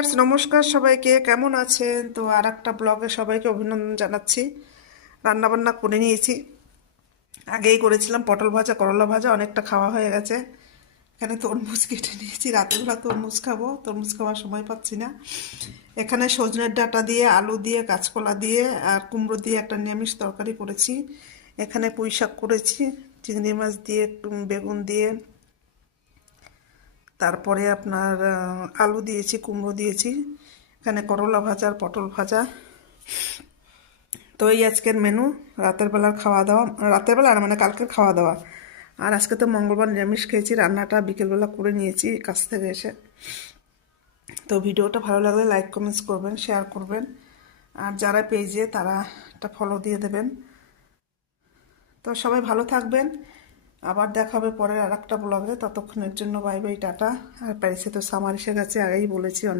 Viewers নমস্কার সবাইকে, কেমন আছেন? তো আর একটা ব্লগে সবাইকে অভিনন্দন জানাচ্ছি। রান্নাবান্না করে নিয়েছি, আগেই করেছিলাম পটল ভাজা, করলা ভাজা, অনেকটা খাওয়া হয়ে গেছে। এখানে তরমুজ কেটে নিয়েছি, রাতেরবেলা তরমুজ খাবো, তরমুজ খাওয়ার সময় পাচ্ছি না। এখানে সজনের ডাঁটা দিয়ে, আলু দিয়ে, কাঁচকলা দিয়ে আর কুমড়ো দিয়ে একটা নিরামিষ তরকারি করেছি। এখানে পুঁই শাক করেছি, চিংড়ি মাছ দিয়ে, বেগুন দিয়ে, তারপরে আপনার আলু দিয়েছি, কুমড়ো দিয়েছি। এখানে করলা ভাজা আর পটল ভাজা। তো এই আজকের মেনু, রাতের বেলার খাওয়া দাওয়া, রাতের বেলা আর মানে কালকের খাওয়া দাওয়া। আর আজকে তো মঙ্গলবার, নিরামিষ খেয়েছি, রান্নাটা বিকেলবেলা করে নিয়েছি কাছ থেকে এসে। তো ভিডিওটা ভালো লাগলে লাইক কমেন্টস করবেন, শেয়ার করবেন, আর যারা পেজে তারা একটা ফলো দিয়ে দেবেন। তো সবাই ভালো থাকবেন, আবার দেখা হবে পরের আর একটা ব্লগে। ততক্ষণের জন্য বাই বাই, টাটা। আর প্যারিসে তো সামার এসে গেছে, আগেই বলেছি।